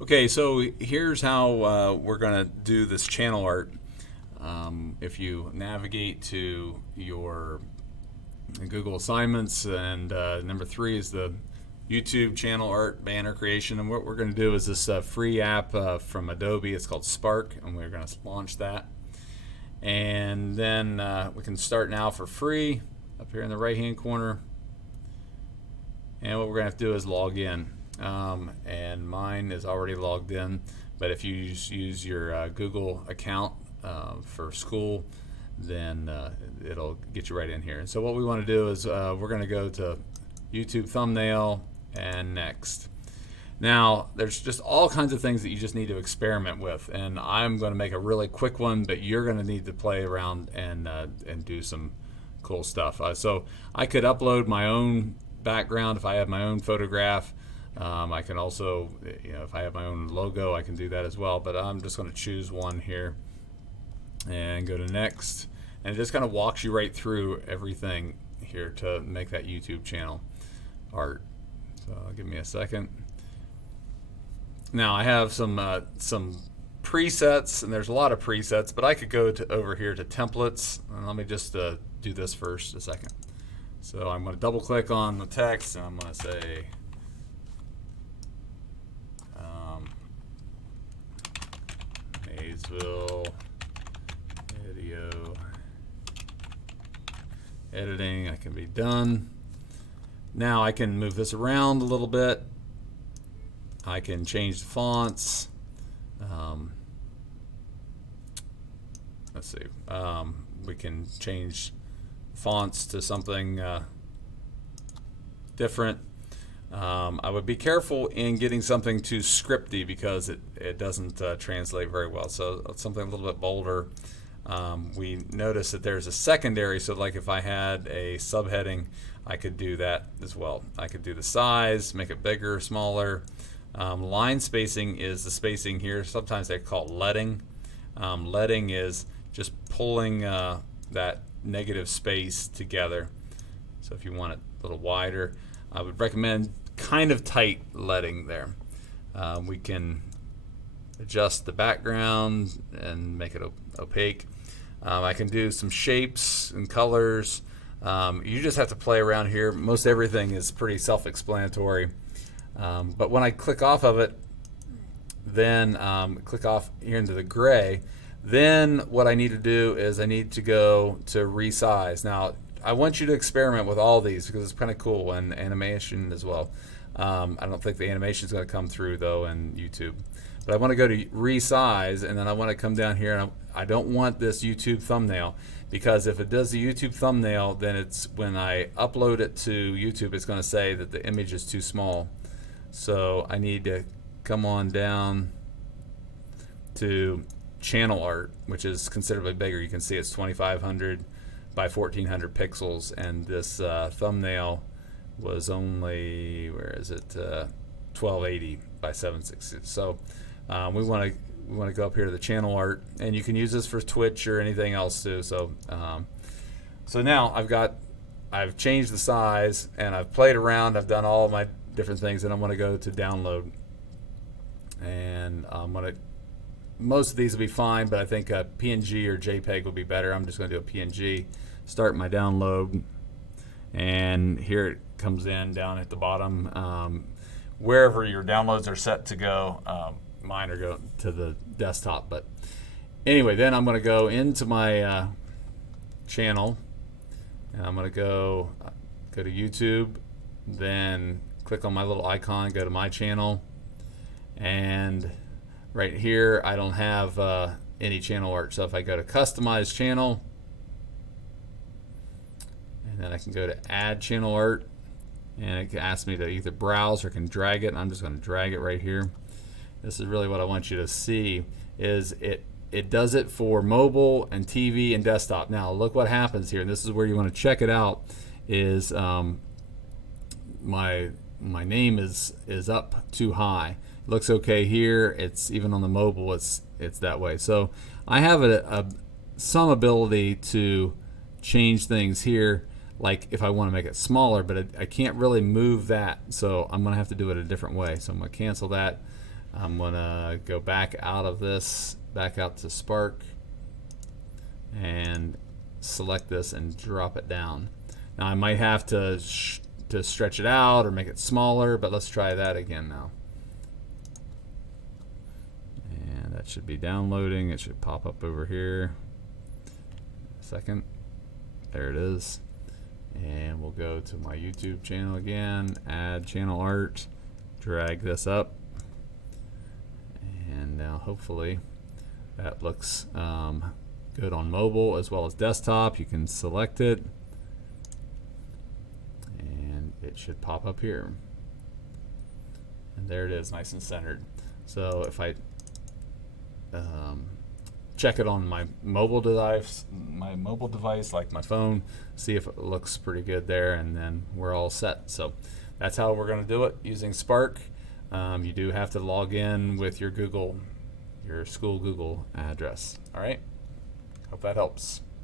Okay, so here's how we're going to do this channel art. If you navigate to your Google assignments, and number 3 is the YouTube channel art banner creation. And what we're going to do is this free app from Adobe. It's called Spark, and we're going to launch that. And then we can start now for free up here in the right hand corner. And what we're going to have to do is log in. And mine is already logged in, but if you use your Google account for school, then it'll get you right in here. And so what we want to do is we're going to go to YouTube thumbnail and next. Now there's just all kinds of things that you just need to experiment with, and I'm going to make a really quick one, but you're going to need to play around and do some cool stuff. So I could upload my own background if I have my own photograph. I can also, if I have my own logo, I can do that as well. But I'm just going to choose one here and go to next. And it just kind of walks you right through everything here to make that YouTube channel art. So give me a second. Now I have some presets, and there's a lot of presets, but I could go over here to templates. And let me just do this first a second. So I'm going to double click on the text, and I'm going to say Maysville video editing. I can be done. Now I can move this around a little bit. I can change the fonts. Let's see. We can change fonts to something different. I would be careful in getting something too scripty because it doesn't translate very well. So something a little bit bolder. We notice that there's a secondary, so like if I had a subheading, I could do that as well. I could do the size, make it bigger, smaller. Line spacing is the spacing here. Sometimes they call it leading. Leading is just pulling that negative space together. So if you want it a little wider, I would recommend kind of tight leading there. We can adjust the background and make it opaque. I can do some shapes and colors. You just have to play around here. Most everything is pretty self-explanatory. But when I click off of it, then click off here into the gray, then what I need to do is I need to go to Resize. Now I want you to experiment with all these because it's kind of cool, and animation as well. I don't think the animation is going to come through though in YouTube. But I want to go to Resize, and then I want to come down here, and I don't want this YouTube thumbnail, because if it does the YouTube thumbnail, then it's when I upload it to YouTube, it's going to say that the image is too small. So I need to come on down to channel art, which is considerably bigger. You can see it's 2500 by 1400 pixels, and this thumbnail was only, where is it, 1280 by 760. So we want to go up here to the channel art, and you can use this for Twitch or anything else too. So so now I've changed the size, and I've played around. I've done all my different things, and I'm going to go to download, and most of these will be fine, but I think PNG or JPEG will be better. I'm just going to do a PNG. Start my download, and here it comes in down at the bottom. Wherever your downloads are set to go, mine are going to the desktop. But anyway, then I'm going to go into my channel, and I'm going to go to YouTube, then click on my little icon, go to my channel, and right here I don't have any channel art. So if I go to customize channel, and then I can go to add channel art, and it can ask me to either browse or can drag it, and I'm just going to drag it right here. This is really what I want you to see, is it does it for mobile and TV and desktop. Now look what happens here, and this is where you want to check it out, is my name is up too high. It looks okay here. It's even on the mobile, it's that way. So I have some ability to change things here, like if I want to make it smaller, but I can't really move that, so I'm going to have to do it a different way. So I'm going to cancel that. I'm gonna go back out of this, back out to Spark, and select this and drop it down. Now I might have to stretch it out or make it smaller, but let's try that again now. And that should be downloading. It should pop up over here. Second. There it is. And we'll go to my YouTube channel again, add channel art, drag this up, and now hopefully that looks good on mobile as well as desktop. You can select it and it should pop up here, and there it is, nice and centered. So if I check it on my mobile device, like my phone, see if it looks pretty good there, and then we're all set. So that's how we're going to do it using Spark. You do have to log in with your school Google address. All right, hope that helps.